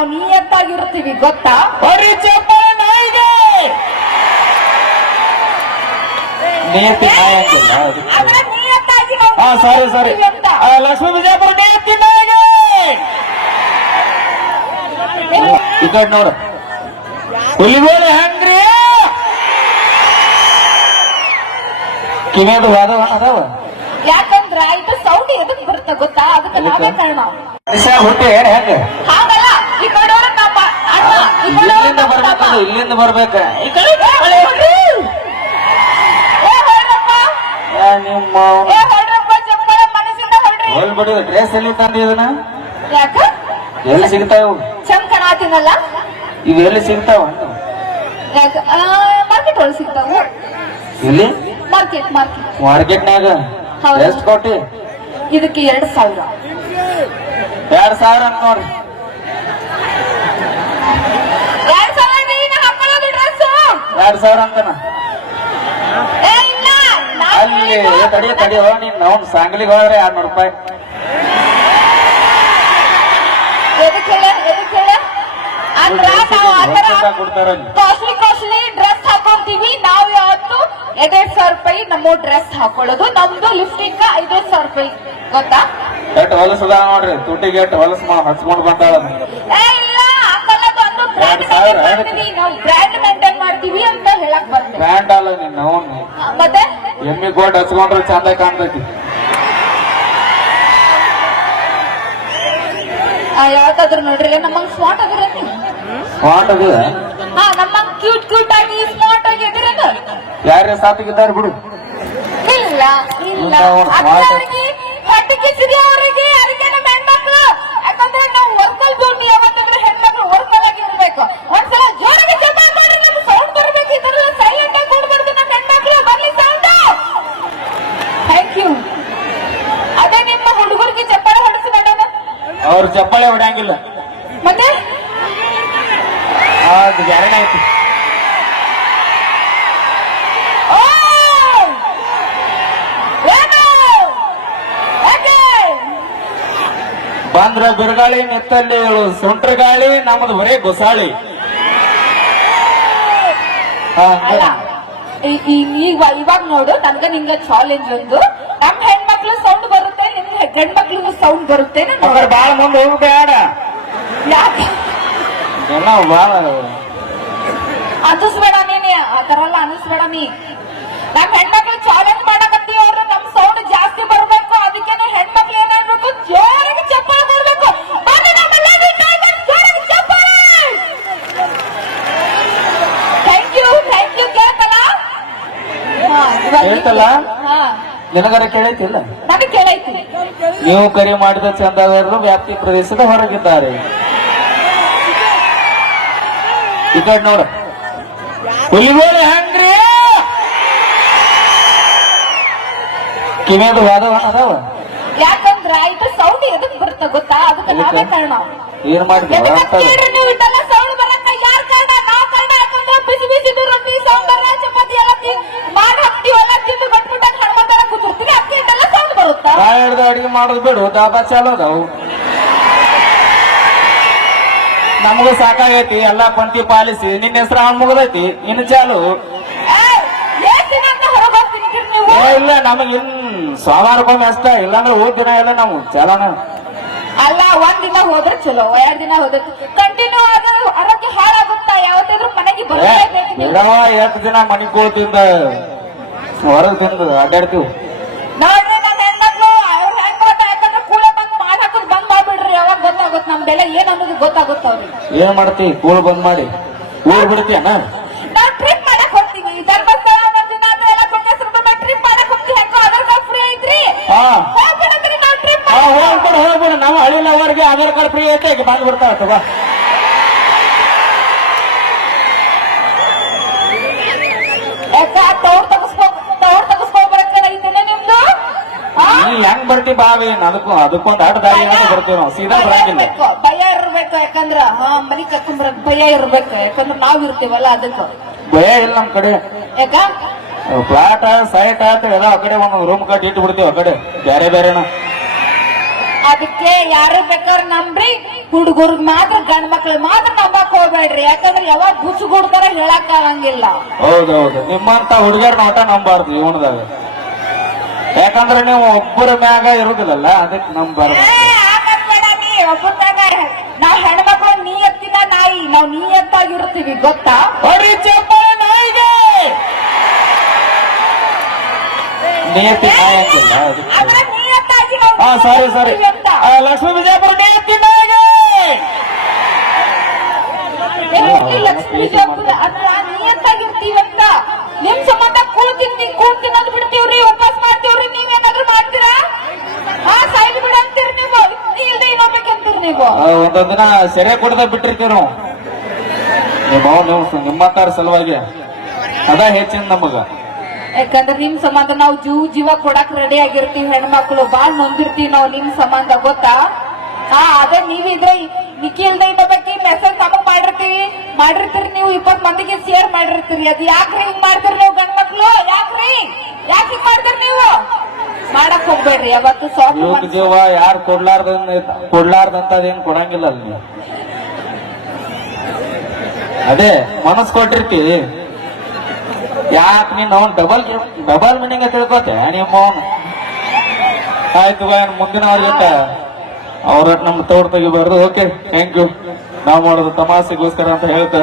ನಾವು ನಿಯತ್ತಾಗಿರ್ತೀವಿ ಗೊತ್ತಾ? ಸಾರಿ ಸಾರಿ. ಲಕ್ಷ್ಮೀ ನಾಯಿಗೆ ಈ ಕಡೆ ನೋಡು. ಹುಲಿಗೋಳ ಹೆಂಗ್ರಿ? ಕಿವಿಯದು ವಾದವ ಅದಾವ? ಯಾಕಂದ್ರ ಇದು ಸೌಂಡ್ ಎದಕ್ ಬರುತ್ತೆ ಗೊತ್ತಾ? ಅದಕ್ಕೆ ನಾವೇ ಕಾರಣ. ಹುಟ್ಟಿ ಏನ್ ಹೆಂಗ ಹಾಗಲ್ಲ ಈ ಕಡೆ ಅವ್ರ ನಮ್ಮ ಅಣ್ಣ ಈ ಕಡೆ ಅವ್ರ ಇಲ್ಲಿಂದ ಬರ್ಬೇಕಲ್ಲ. ಇಲ್ಲಿಂದ ಬರ್ಬೇಕ. ನಿಮ್ಮ ಏ, ಹೊಡ್ರಪ್ಪ, ಚಪ್ಪಳ ಮನಸ್ಸಿಂದ ಹೊಡ್ರಿ. ಹೋಲ್ ಬಿಡು ಡ್ರೆಸ್ ಎಲ್ಲಿ ತಂದಿ ಇದನ್ನ? ಯಾಕ? ಎಲ್ಲಿ ಸಿಗ್ತಾವ ಚಂದ ಕಾಣತೀನಲ್ಲ ಇವ್ ಎಲ್ಲಿ ಸಿಗ್ತಾವ ಯಾಕ? ಮಾರ್ಕೆಟ್ ಒಳಗೆ ಸಿಗ್ತಾವು. ಇಲ್ಲಿ ಮಾರ್ಕೆಟ್ ಮಾರ್ಕೆಟ್ ಮಾರ್ಕೆಟ್ನಾಗ. ಎಷ್ಟ್ ಕೊಟ್ಟಿ? ಇದಕ್ಕೆ ಎರಡು ಸಾವಿರ. ಎರಡ್ ಸಾವಿರ ಅಂತ ನೋಡ್ರಿ ಎರಡ್ ಸಾವಿರ ನೀನು ಹಾಕೊಳ್ಳೋದು ಡ್ರೆಸ್ ಎರಡ್ ಸಾವಿರ ಅಂತನ ನಾನ್ ಅಲ್ಲಿ ತಡಿಯೋ ತಡಿಯೋ ನೀನ್ ನಾವು ಸಾಂಗ್ಲಿಗೆ ಹೋದ್ರೆ ಆರ್ನೂರು ರೂಪಾಯಿ. ಕಾಸ್ಟ್ಲಿ ಕಾಸ್ಟ್ಲಿ ಡ್ರೆಸ್ ಹಾಕೊಂತೀವಿ. ನಾವು ಯಾವತ್ತು ಎರಡ್ ಸಾವಿರ ರೂಪಾಯಿ ನಮ್ಮ ಡ್ರೆಸ್ ಹಾಕೊಳ್ಳೋದು. ನಮ್ದು ಲಿಫ್ಟಿಂಗ್ ಐದೈದು ಸಾವಿರ ರೂಪಾಯಿ. ಗೊತ್ತಾ? ಹೊಲಸದ ನೋಡ್ರಿ ತುಟಿಗೆ ಗೆಟ್ ಹೊಲಸ್ ಹಚ್ಕೊಂಡ್ ಬಂದಾಳ ಏ ಇಲ್ಲ ಹಾಕೊಳ್ಳೋದು ಅಂದ್ರೆ ಬ್ರ್ಯಾಂಡ್ ಎರಡ್ ಸಾವಿರ, ಮಾಡ್ತೀವಿ ನಾವು ಬ್ರ್ಯಾಂಡ್ ಮೇಂಟೈನ್ ಮಾಡ್ತೀವಿ ಅಂತ ಹೇಳಕ್ ಬರ್ತೇವೆ ಬ್ರ್ಯಾಂಡ್ ಅಲ್ಲ ನೀನ್ ನಾವು ಮತ್ತೆ? ಎಮ್ಮಿ ಗೋಟ್ ಹಚ್ಕೊಂಡ್ರೆ ಚಂದ ಕಾಣ್ತೈತಿ. ಆ, ಯಾವತ್ತಾದ್ರೂ ನೋಡ್ರಿ ನಮ್ಮಂಗ್ ಸ್ಮಾರ್ಟ್ ಅದ್ರ ಸ್ಮಾರ್ಟ್ ಅದ ಹಾ ನಮ್ಮಂಗ್ ಕ್ಯೂಟ್ ಕ್ಯೂಟ್ ಆಗಿ ಸ್ಮಾರ್ಟ್ ಆಗಿ ಬಿಡು. ಇಲ್ಲ ಇಲ್ಲ. ಅವ್ರ ಹೊಡೆಯಂಗಿಲ್ಲ. ಮತ್ತೆ? ಅದು ಗ್ಯಾರಂಟಿ ಐತಿ ಬಂದ್ರ ಬಿರುಗಾಳಿ ನೆತ್ತಲ್ಲಿ ಸುಂಟ್ರ ಗಾಳಿ ನಮ್ಮದು ಬರೇ ಗುಸಾಳಿ. ಈಗ ಇವಾಗ ನೋಡು ನನ್ಗ ನಿಂಗ ಚಾಲೆಂಜ್ ಒಂದು. ನಮ್ ಹೆಣ್ಮಕ್ಳು ಸೌಂಡ್ ಬರುತ್ತೆ ನಿಮ್ ಗಂಡ್ಮಕ್ಳಿಗೂ ಸೌಂಡ್ ಬರುತ್ತೆ ಆ ಕಡೆ ಬಾಳ ಮುಂದೆ ಹೋಗ್ಬೇಡ. ಯಾಕೆ? ಎಲ್ಲ ಬಾಳ ಅನ್ನಿಸ್ಬೇಡ ನೀನಿ ಆ ತರ ಎಲ್ಲ ಅನಿಸ್ಬೇಡ ನೀ. ನಾವ್ ಹೆಣ್ಮಕ್ಳು ಚಾಲೆಂಜ್ ಮಾಡಕತ್ತೀವಿ ಅವ್ರು ನಮ್ ಸೌಂಡ್ ಜಾಸ್ತಿ ಬರ್ಬೇಕು ಅದಕ್ಕೆ ಹೆಣ್ಮಕ್ಳು ಏನಾಗ್ಬೇಕು? ಜೋರಾಗಿ ಚಪ್ಪಾಳೆ ಕೊಡ್ಬೇಕು. ಬನ್ನಿ ನಮ್ಮ lady tigers, ಜೋರಾಗಿ ಚಪ್ಪಾಳೆ! ಥ್ಯಾಂಕ್ ಯು ಥ್ಯಾಂಕ್ ಯು ಕೇಳ್ತಲ್ಲ? ಹಾ, ಇವಾಗ ಕೇಳ್ತಲ್ಲ? ಹಾ. ನಿನಗರ ಕೇಳೈತಿಲ್ಲ? ನನಗೆ ಕೇಳೈತಿ. ನೀವು ಕರೆ ಮಾಡಿದ ಚಂದಾದಾರರು ವ್ಯಾಪ್ತಿ ಪ್ರದೇಶದ ಹೊರಗಿದ್ದಾರೆ. ಈ ಕಡೆ ನೋಡ. ಹುಲಿಗೋಳಿ ಹಂಗ್ರಿ! ಕಿವಿಯದು ವಾದವ ಅದಾವ? ಯಾಕಂದ್ರ ಇದು ಸೌಂಡ್ ಎದಕ್ ಬರ್ತ ಗೊತ್ತಾ? ಅದಕ್ಕೆ ನಾವೇ ಕಾರಣ. ಏನ್ ಮಾಡ್ತೀವಿ? ಬಾಯ್ ಹಿಡ್ದು ಅಡಿಗೆ ಮಾಡೋದು ಬಿಡು ದಾಬಾ ಚಾಲು ಅದಾವು. ನಮಗೂ ಸಾಕಾಗೈತಿ ಎಲ್ಲಾ ಪಂಕ್ತಿ ಪಾಲಿಸಿ ನಿನ್ನ ಹೆಸರು ಅವ್ನ್ ಮುಗಿದೈತಿ ಇನ್ನು ಚಾಲು. ಇಲ್ಲ ನಮಗ್ ಇನ್ ಸೋಮವಾರಕ್ಕೊಮ್ಮೆ ಅಷ್ಟ ಇಲ್ಲಾಂದ್ರೆ ಓದ್ ದಿನ ಇಲ್ಲ ನಾವು ಚಾಲನ ಅಲ್ಲ ಒಂದ್ ದಿನ ಹೋದ್ರೆ ಚಲೋ ಎರಡ್ ದಿನ ಹೋದ್ರೆ ಕಂಟಿನ್ಯೂ ಆದ್ರೆ ಆರೋಗ್ಯ ಹಾಳಾಗುತ್ತಾ? ಯಾವತ್ತಾದ್ರೂ ಮನೆಗೆ ಬರಲೇಬೇಕು ಎಷ್ಟ್ ದಿನ ಮನಿ ಕೂತಿಂದ ಹೊರಗೆ ತಿಂದ ಅಡ್ಡಾಡ್ತೀವಿ ಏನ್ ಅನ್ನೋದು ಗೊತ್ತಾಗುತ್ತೆ ಅವ್ರಿಗೆ? ಏನ್ ಮಾಡ್ತಿ? ಕೂಳ್ ಬಂದ್ ಮಾಡಿ. ಊರ್ ಬಿಡ್ತೀಯನ? ನಾವ್ ಟ್ರಿಪ್ ಮಾಡಕ್ ಹೋಗ್ತೀವಿ ಧರ್ಮಸ್ಥಳ ಮಂಜುನಾಥ ಎಲ್ಲ ಕೊಟ್ಟೇಶ್ವರ ಟ್ರಿಪ್ ಮಾಡಕ್ ಹೋಗ್ತೀವಿ ಹೆಂಗೋ ಆಧಾರ್ ಕಾರ್ಡ್ ಫ್ರೀ ಐತ್ರಿ? ಹಾ. ಹೋಗ್ಬಿಡತ್ರಿ ನಾವ್ ಟ್ರಿಪ್ ಹೋಗ್ಬಿಡು ಹೋಗ್ಬಿಡು ನಮ್ಮ ಹಳ್ಳಿನವರೆಗೆ ಆಧಾರ್ ಕಾರ್ಡ್ ಫ್ರೀ ಐತೆ. ಬಂದ್ಬಿಡ್ತಾವ ಬಂದ್ ಬರ್ತಿ ಬಾವಿ. ಅದಕ್ಕೂ ಅದಕ್ಕೊಂದು ಆಟ ದಾರಿ ಬರ್ತೀವಿ ನಾವು. ಸೀದಾ ಬರಂಗಿಲ್ಲ. ಇರ್ಬೇಕು. ಭಯ ಇರ್ಬೇಕು. ಯಾಕಂದ್ರ ಹಾ ಮನಿ ಕರ್ಕೊಂಬರಕ್ ಭಯ ಇರ್ಬೇಕು. ಯಾಕಂದ್ರ ನಾವ್ ಇರ್ತೀವಲ್ಲ ಅದಕ್ಕೆ. ಭಯ ಇಲ್ಲ ನಮ್ ಕಡೆ. ಯಾಕ? ಫ್ಲಾಟ್ ಸೈಟ್ ಆತ ಎಲ್ಲ ಆ ಕಡೆ ಒಂದು ರೂಮ್ ಕಟ್ಟಿ ಇಟ್ಟು ಬಿಡ್ತೀವಿ ಆ ಕಡೆ. ಬೇರೆ ಬೇರೆನ ಅದಕ್ಕೆ ಯಾರು ಬೇಕಾದ್ರೆ ನಂಬ್ರಿ? ಹುಡುಗರ್ ಮಾತ್ರ ಗಂಡ್ ಮಕ್ಳು ಮಾತ್ರ ನಂಬಕ್ ಹೋಗ್ಬೇಡ್ರಿ. ಯಾಕಂದ್ರೆ ಯಾವಾಗ ಬುಚ್ಚು ಗುಡ್ತಾರ ಹೇಳಕ್ ಆಗಂಗಿಲ್ಲ. ಹೌದೌದು. ನಿಮ್ಮಂತ ಹುಡುಗರ ನೋಟ ನಂಬಾರ್ದು ಇವನದಾಗ ಯಾಕಂದ್ರೆ ನೀವು ಒಬ್ಬರ ಮ್ಯಾಗ ಇರುದಿಲ್ಲಲ್ಲ ಅದಕ್ಕೆ ನಮ್ ಬರ ನಾವ್ ಹೆಣ್ಮಕ್ಳು ನೀ ಎತ್ತಿನ ನಾಯಿ ನಾವ್ ನೀ ಎತ್ತಾಗಿರ್ತೀವಿ ಗೊತ್ತಾ? ಬರೀ ಚಪ್ಪಾಳೆ ನಾಯಿಗೆ ನಿಯತಿ ನಾಯಂಗಿಲ್ಲ ಅದಕ್ಕೆ. ಅದ್ರ ನೀ ಎತ್ತಾಗಿ ನಾವ್ ಹಾ ಸಾರಿ ಸಾರಿ ಆ, ಲಕ್ಷ್ಮೀ ವಿಜಯಪುರ ನಿಯತಿ ನಾಯಿಗೆ! ಲಕ್ಷ್ಮೀ ದೇವರ ಅದ್ರ ನೀ ಎತ್ತಾಗಿರ್ತೀವಿ ಅಂತ. ನಿಮ್ ಸಂಬಂಧ ಕೂಳ್ತೀನಿ ಕೂಳ್ತೀನಿ ಅಂದ್ ಬಿಡ್ತೀವ್ರಿ ನೀವು? ಒಂದೊಂದ್ ದಿನ ಸೆರೆ ಕೊಡದ ಬಿಟ್ಟಿರ್ತೀರ? ನೀವು ನೀವು ನಿಮ್ಮತ್ತಾರ ಸಲುವಾಗಿ. ಅದ ಹೆಚ್ಚಿನ ನಮಗ. ಯಾಕಂದ್ರೆ ನಿಮ್ ಸಂಬಂಧ ನಾವು ಜೀವ ಜೀವ ಕೊಡಕ್ ರೆಡಿ ಆಗಿರ್ತೀವಿ ಹೆಣ್ಮಕ್ಳು. ಬಾಳ್ ನೊಂದಿರ್ತೀವಿ ನಾವು ನಿಮ್ ಸಂಬಂಧ ಗೊತ್ತಾ? ಹಾ ಅದೇ ನೀವಿದ್ರೆ ನಿಖಿಲ್ದ ಬಗ್ಗೆ ಮೆಸೇಜ್ ತಮ್ಮ ಮಾಡಿರ್ತೀವಿ. ಮಾಡಿರ್ತೀರಿ ನೀವು ಇಪ್ಪತ್ ಮಂದಿಗೆ ಶೇರ್ ಮಾಡಿರ್ತೀರಿ. ಅದ್ ಯಾಕ್ರಿ ಹಿಂಗ್ ಮಾಡ್ತೀರಿ ನೀವು ಗಂಡ್ ಮಕ್ಳು ಯಾಕ್ರಿ? ಯಾಕೆ ಹಿಂಗ್ ಮಾಡ್ತೀರಿ ನೀವು? ಯಾವತ್ತು ಸಾಫ್ಟ್ ಜೀವ ಯಾರು ಕೊಡ್ಲಾರ್ದ ಕೊಡ್ಲಾರ್ದಂತದೇನ್ ಕೊಡಂಗಿಲ್ಲ ಅಲ್ಲಿ ಅದೇ ಮನಸ್ ಕೊಟ್ಟಿರ್ತಿ ಯಾಕೆ ನೀನ್ ಅವ್ನ್ ಡಬಲ್ ಡಬಲ್ ಮೀನಿಂಗ್ ತಿಳ್ಕೊತೆ ನಿಮ್ಮ ಅವನು ಆಯ್ತು ಏನ್ ಮುಂದಿನ ಅವ್ರಿಗಿಂತ ಅವ್ರ ನಮ್ ತೋಟ ತೆಗಿಬಾರ್ದು. ಓಕೆ ಥ್ಯಾಂಕ್ ಯು ನಾವ್ ಮಾಡೋದು ತಮಾಸೆಗೋಸ್ಕರ ಅಂತ ಹೇಳ್ತಾ